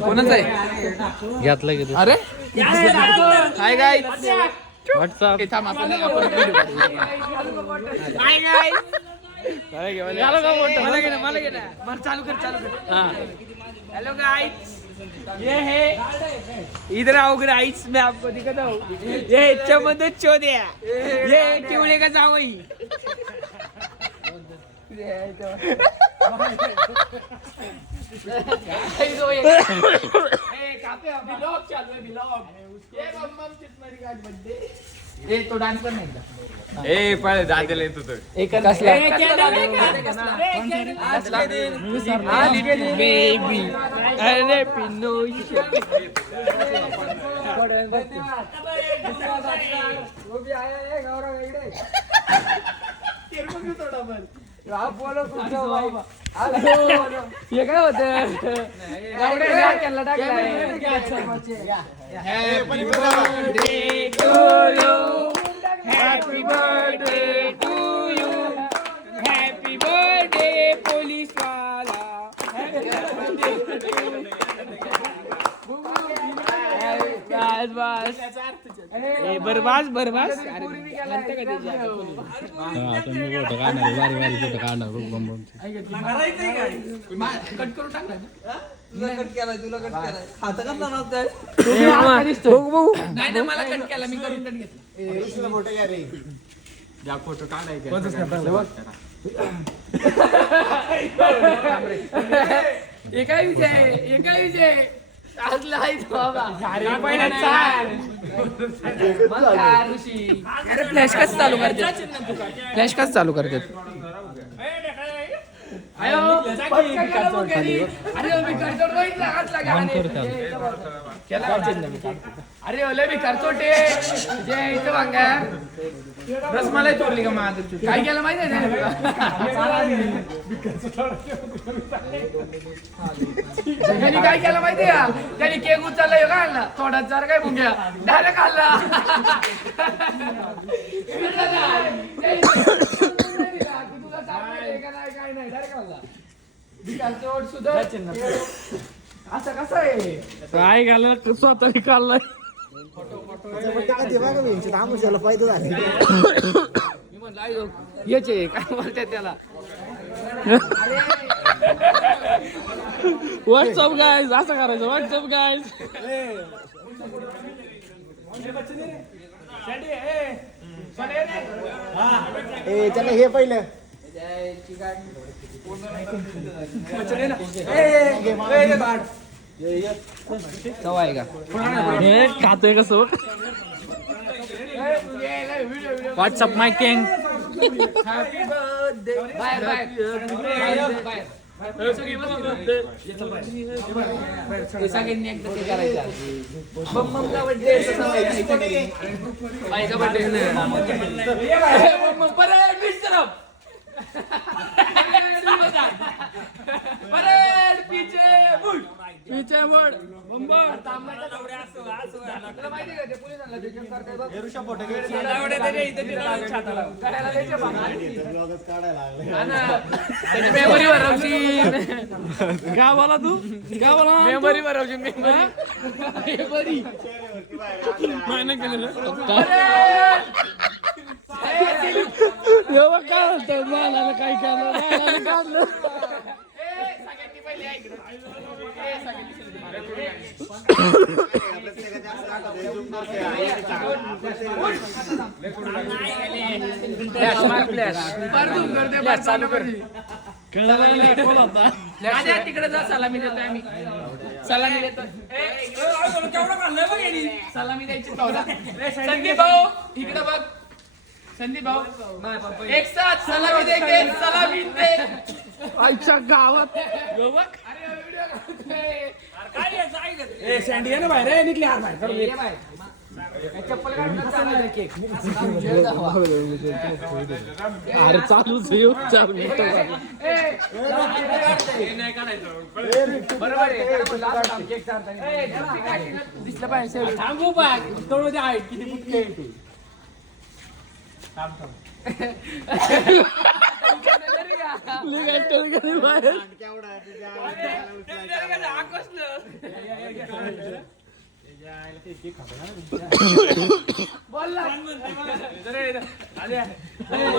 कोणाच आहे घेतलं की अरे हाय गाय व्हॉट्सअप चालू कर हेलो गाइस ये है इधर आओ गाइस मैं आपको दिखाता हूँ ये चमन चोदिया ये टिवणे का जावई तो डान्स कर नाही ए पळ दादेला येतो तो एक बेबी अरे पिनो हे काय होत happy birthday to you happy birthday police वाला बस बरबास बरबास फोटो काढणार बारी बारी फोटो काढणार कट करून टाकला नाही मला कट केला मी करून कट घेतला फोटो काढायचा एका विजय फ्लॅश कसं चालू करतात फ्लॅश कसं चालू करतात अरे ओले मी करतो टे जे इथं भांगार रसमलाई चोरली का माझ काय केलं माहिती आहे त्यांनी काय केलं माहिती आहे त्यांनी केक उचलला का आणला थोडा जर काय मुंग्या डायरेक्ट खाल्ला काय नाही डायरेक्ट खाल्ला सुद्धा असं कसं आहे काय घालणार स्वतः काढलाय याचे काय बोलतात त्याला व्हॉट्सअप गाईज असं करायचं व्हॉट्सअप गाईज चला हे पहिलं सवाय का हे खातोय कसं what's up my king happy birthday bye bye सगळ्यांनी एकदा ते करायचं बम्बमचा बर्थडे बायका बर्थडे बम्बम परत मिस्टर परत पीछे मुड़ पीछे मुड़ बंबर तुला माहिती का ते पोलिसांना ते जंप करताय बघ एरुशा फोटो घे काढायला द्यायचे बघ हा ना त्याची मेमरी भरवशी काय बोला तू काय बोला मेमरी भरवशी मेमरी मायने केलेलं काय म्हणतात मानाला काय केलं काढलं सगळ्यांनी पहिले ऐकलं चालू कर तिकडे जा सलामी देतोय आम्ही सलामी देतोय सलामी द्यायची संदीप भाऊ इकडे बघ संदीप भाऊ एक साथ सलामी देंगे सलामी दे आमच्या गावात सँडी आहे ना बाहेर निघली चप्पल काढून केक अरे चालूच येऊ 4 मिनिटं बरोबर आहे दिसलं पाहिजे थांबू पाय किती फुटके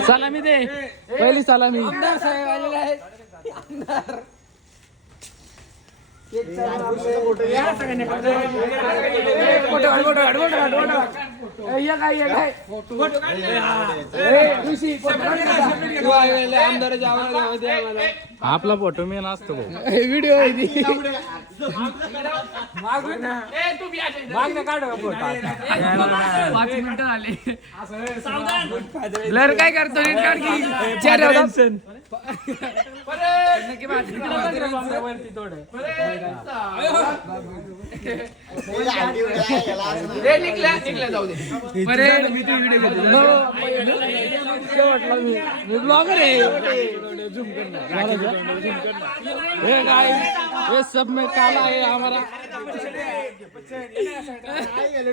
सलामी दे पहिली सलामी आमदार साहेब आलेले आहेत आमदार आपला फोटो मी नसतो व्हिडिओ ब्लर काय करतो निघला जाऊ दे मी ब्लॉगर आहे ये सब में काला है हमारा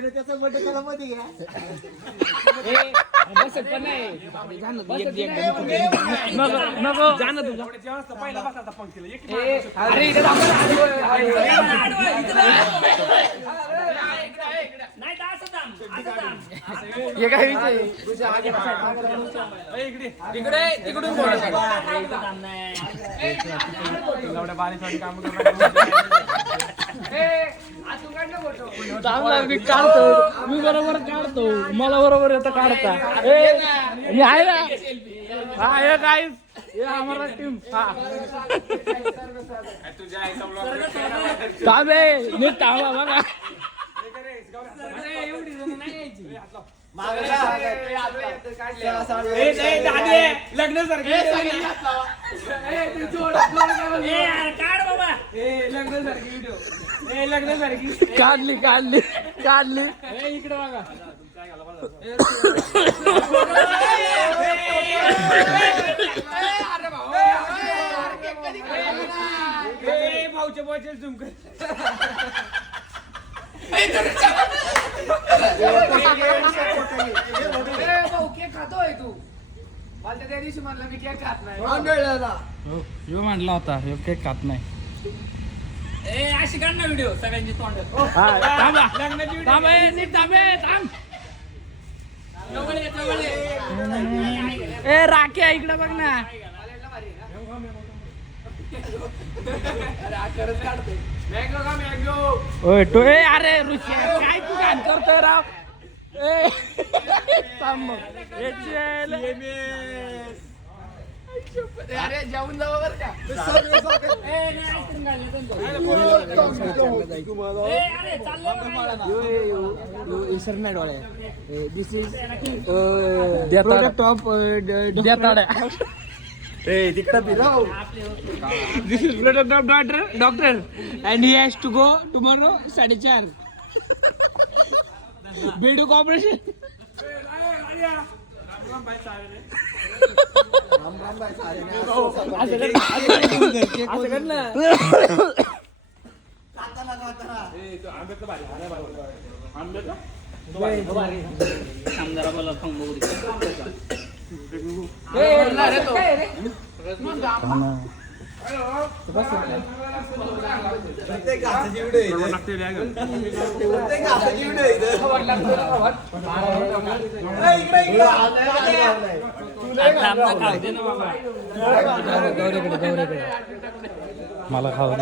त्याचा बर्थडे त्याला मध्ये घ्या बसत पण नाही नको अरे इकडे हे काय इकडे तिकडून चांगला मी काढतो मी बरोबर काढतो मला बरोबर येतं काढता मी आहे ना हा हे काय ये हमारा टीम ताबे नीट थांबा बघा लग्न सारखी लग्न सारखी काढली इकडे बघा भाऊच्या बॉचेल झुम कर भाऊ केक खातोय तू मला त्या दिवशी म्हणलं मी केक खात नाही यो म्हटला होता यो केक खात नाही अशी काढ ना व्हिडिओ सगळ्यांची तोंड ए राख्या इकडे बघ ना ओय तो ए अरे ऋषी काय तू घाण करतोय राव ए थांब अरे जाऊन जावं बरं का दिस इज प्रोडक्ट ऑफ तिकडं फिरव This is product of doctor and he has to go tomorrow 4:30 बेडू operation असं कर ना मला खाऊ